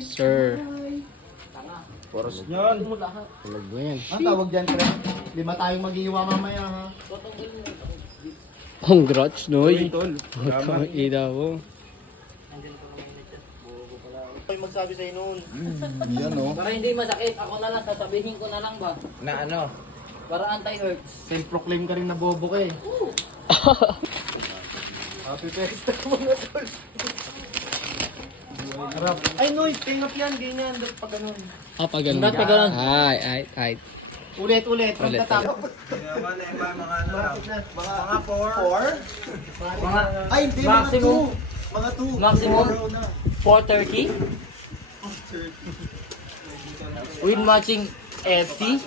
Sir. Poros yan. Tulog mo yan. Ang tawag dyan, pre? Lima tayong mag-iiwa mamaya, ha? Congrats, Noy. Tol. Tama, ina mo. Ay, magsabi sa'yo noon. Yan o. Para hindi masakit, ako na lang, sasabihin ko na lang ba? Na ano? Para anti-hurts. Self-proclaim ka rin na bobo ka eh. Happy Festa mga tol. Harap. Ay, Noy, tingap yan, ganyan. Pag ganun. Ah, pag ganun. Ba't pag ganun? Ay. Ulit. Ulit. Pagkatapos. Mga 4? Ay, hindi, mga Maximum. 2. Mga 2. Maximum 430. With matching FT.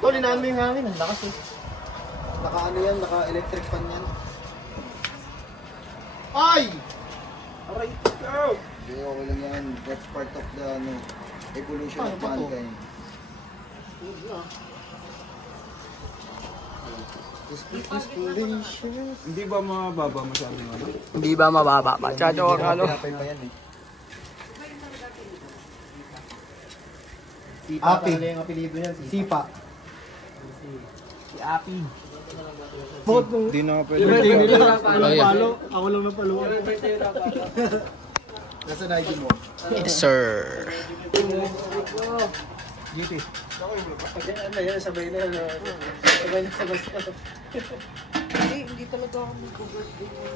Tol, inaan mo yung hangin. Ang lakas eh. Naka-ano yan, naka-electric fan yan. Ay! Aray, go! Hindi, okay lang yan. That's part of the evolution Ano of ba to? mankind. This is delicious. Hindi ba mababa masyadong ano? Hindi ba mababa? Masyado ang ano? Pinapay pa yan eh. Sipa Api. talaga yung apelido niyan. Sipa. Si Api. Hindi na pwede. Oh, yeah. Ako lang napalo. Nasaan na ID mo? Yes, sir. Duty. Ano yan, sabay na yan. Sabay na sa basta.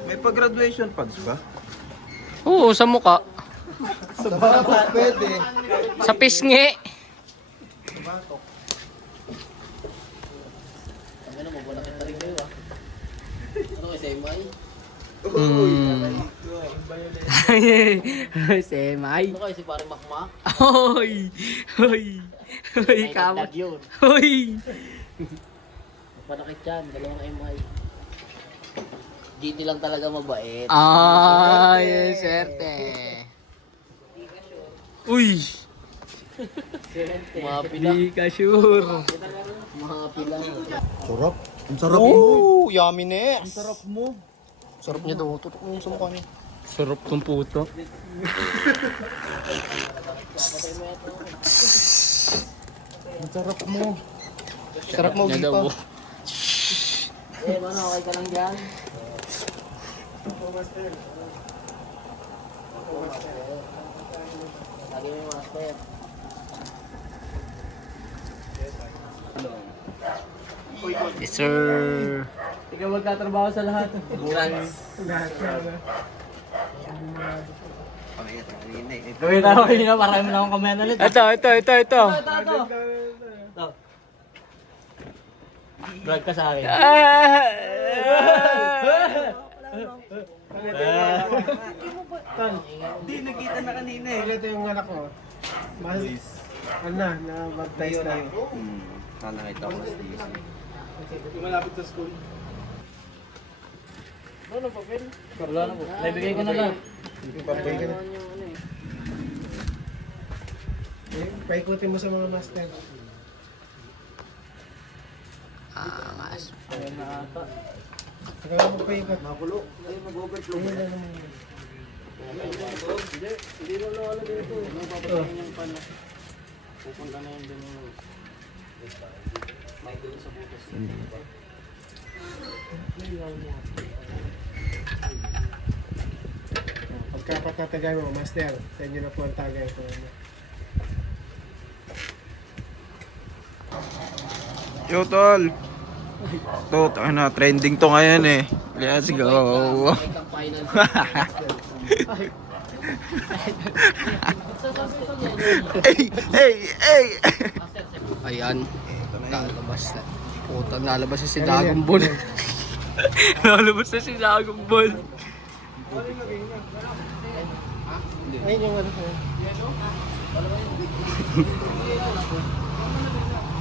May pag-graduation pads ba? Oo, sa muka. Sa batok pwede. Sa pisngi. Ano mo, wala kita rin kayo ah. Ano kayo sa MI? Semay. Ano kayo si Pare Makmak? Hoy! Kamo. Tag yun. Hoy! Panakit yan, dalawang MI. GT lang talaga mabait. Ay, swerte. Uy! Mga pila. Di ka sure. Mga pila. Sarap. Ang sarap mo. Oh, yummy next. Ang sarap mo. Sarap niya daw. Tutok mo sa mukha niya. Sarap ng puto. Ang sarap mo. Sarap mo, Niya Gipa. daw. Ano, okay ka lang dyan? Lagi mo yung master. Yes, sir. Ikaw magtatrabaho sa lahat. Gawin na ako yun na, marami na akong kamay ulit. Ito. Ito. Vlog ka sa akin. Hindi, nakita na kanina eh. Ito yung anak ko. Mas, ano na baptize na. Nakita ko sa DC. Yung malapit sa school. Wala na po. Naibigay ko na lang. Papay ka na. Paikutin mo sa mga master. Mas. Ayan na ata. Saka lang magpaikot. Makulo. Ay, mag-overflow. Hindi mo na wala dito. Ano papatayin yung pan? Pupunta na yun din yung... May doon sa butas. Pagkapat na tagay mo, master. Sa inyo na po ang tagay ko. Yo, tol. To, tayo na. Trending to ngayon eh. Let's go. May kang final. Hey! Ayan. Lalabas na. Puta, nalabas na si Dagong Ball. Nalabas na si Dagong Ball. Ayun yung ano ko.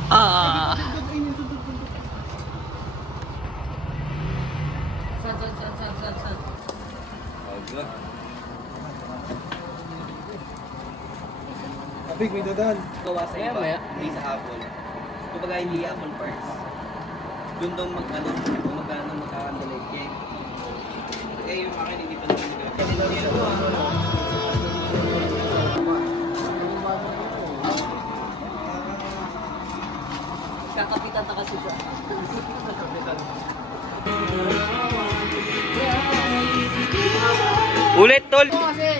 Ah. San. Abig, may dadaan. gawa sa Maya, iba, maya. hindi sa Apple. Kumbaga hindi Apple parts. Doon daw magkano magkano magkakandalig. Eh, yung akin hindi pa naman. Kakapitan na kasi siya. Ulit, tol. Kasi.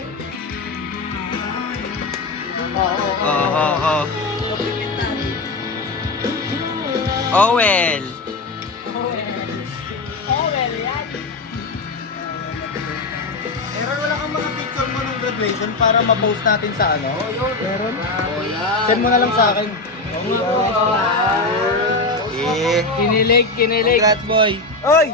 Oh. Oh well. Meron wala kang mga picture mo nung graduation para ma-post natin sa ano? Meron? Send mo na lang sa akin. Eh. Kinilig. Congrats, boy. Oy!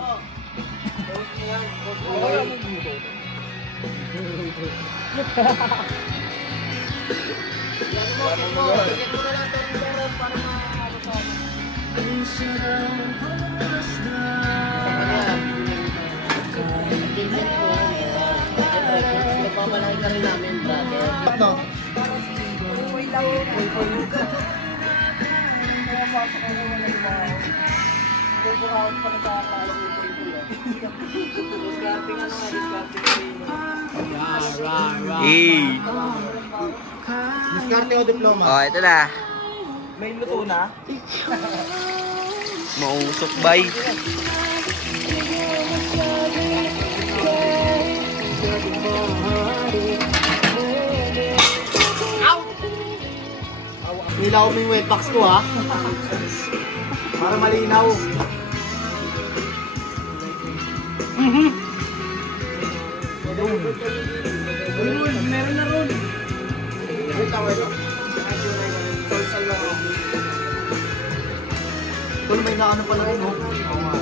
Nagpamalaki ka rin namin, brother. Ano? Eh. Diskarte o diploma? Oh, ito na. May luto na? Mausok, bay. Nilaw mo yung wet box ko ha. Para malinaw. Meron na ron. Wait lang. Salsal lang ako. Tol, may naano pala rin oh. Oo nga.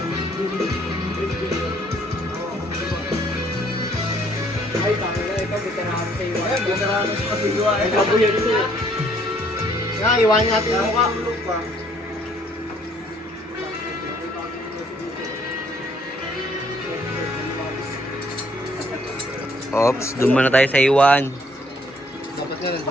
Ay, tama na. Ikaw, veterano sa iyo. Ayan, veterano sa pag-iwa. Ay, kabuyan ito eh. Nga, iwanin natin yung mukha. Ops, doon muna tayo sa iwan. Dapat nga lang.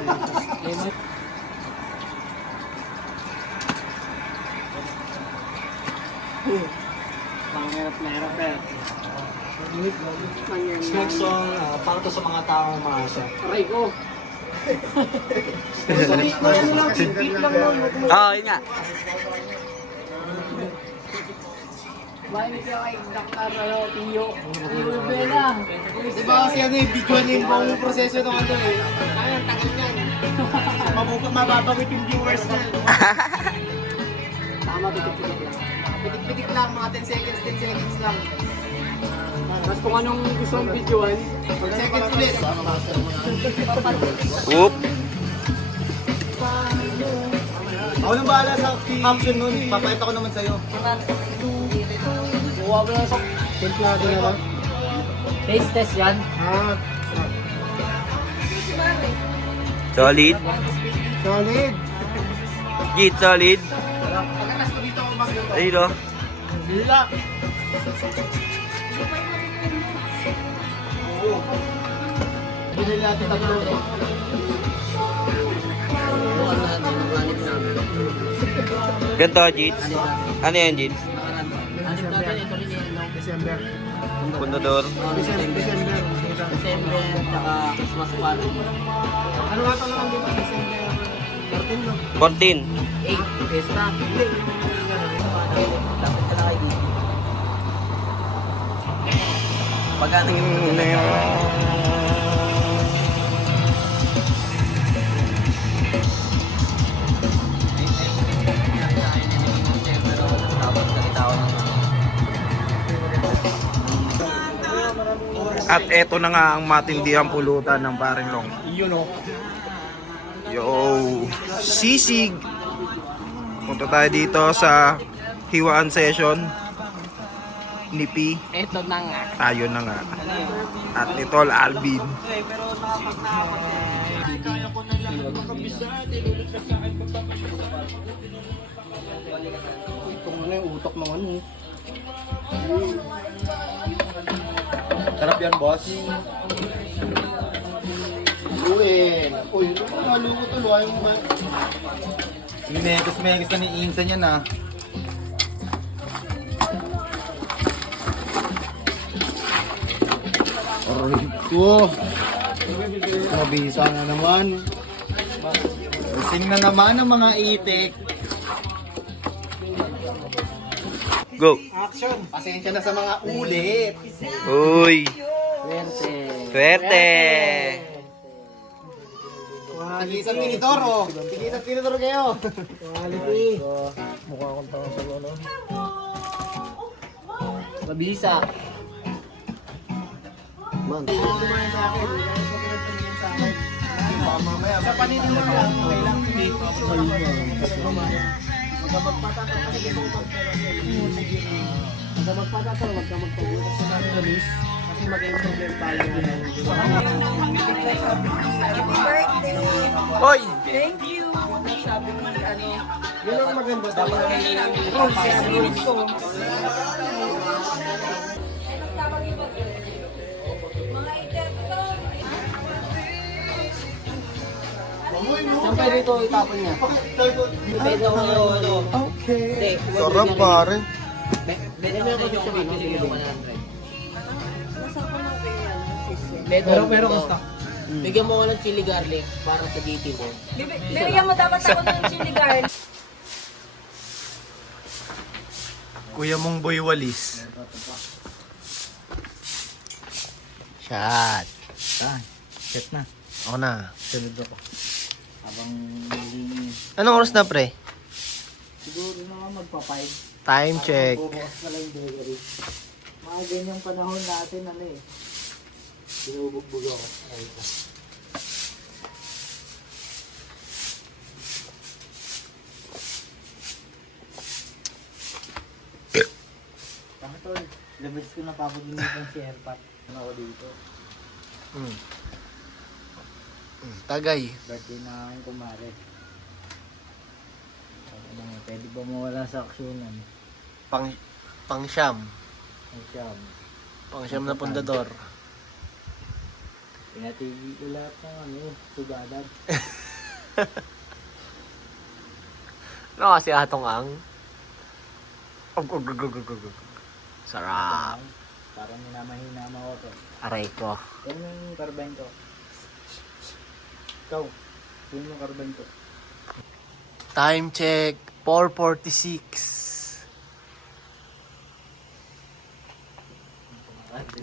Pangarap eh. Next song, para to sa mga taong maasa. Aray ko. Ano lang, beat lang nun. Oo, yun nga. Mahinig ka kay Dr. Tiyo. Tiyo Bella. Diba kasi ano eh, video niya yung buong proseso ng ano eh. Ayun, tagal yan. Mababawit yung viewers na. Tama, pitik-pitik lang. Pitik-pitik lang, mga 10 seconds lang. Tapos kung anong gusto mong videoan, 10 seconds ulit. Oop. Ako nang bahala sa caption nun, papayat ako naman sa'yo. kuha mo na sa Templado na lang. taste test yan. Solid. Solid. Git, solid. Ayun o. Bila. Binili natin tatlo. Bukan na hanip namin. Ganto, Jits. Ano yan, Jits? Hanip natin, ito rin yan, no? December. Pundador. December. December, tsaka Christmas party. Ano nga pala ang dito? December. 14 no? 14. 8, Fiesta. Lapit ka na kay Didi. Pagka At eto na nga ang matindihang pulutan ng paring Long. Yun o. Yo, sisig. Punta tayo dito sa hiwaan session ni P. Ito na nga. Tayo na nga. At ni Tol Alvin. Itong ano yung utok ng ano. Sarap yan, boss. Luin. Uy, naluko to. Luhay mo ba? Megas ka ni Insan yan ah. Aray ko. Mabisa na naman. Gising na naman ang mga itik. Go! Action! Pasensya na sa mga ulit. Uy! Swerte. Swerte! Tigisang Minitoro. Tigisang Minitoro kayo. Quality. Mukha akong tao sa ano. Mabisa. Man. Mamaya. Sa paniniwala lang, okay lang. Dito. Pagka magpatato, wag ka magpagulat sa kandalis. Kasi mag-improvement tayo ngayon. Hoy! Yun ang maganda. Saan pa dito itapon niya? Pwede ako ano. Okay. Sarap pare. Pwede mo ako siya kasi yung 100. Pero gusto. Bigyan mo ko ng chili garlic para sa GT mo. Bibigyan mo dapat ako ng chili garlic. Kuya mong boy walis. Shot. Set na. Ako na. Sunod ako. Habang malinis. Anong oras na, pre? Siguro naman magpa-5. Time check. Bukas na lang yung delivery. Mga ganyang panahon natin, ano eh. Binubugbog ako. Ay, ito. Tol, labas ko napapaginitan si Airpat. Ano ako dito? Tagay. Birthday na aking kumare. Ano, pwede ba mawala sa aksyonan? Pang siyam. Ang siyam. Pang siyam na pundador. Pinatigil ko lahat ng ano, sugadan. Ano kasi atong ang? Sarap. Parang minamahina mo ako to. Aray ko. Yan yung carbine ko. Ikaw, yun yung carbine ko. Time check. 4:46.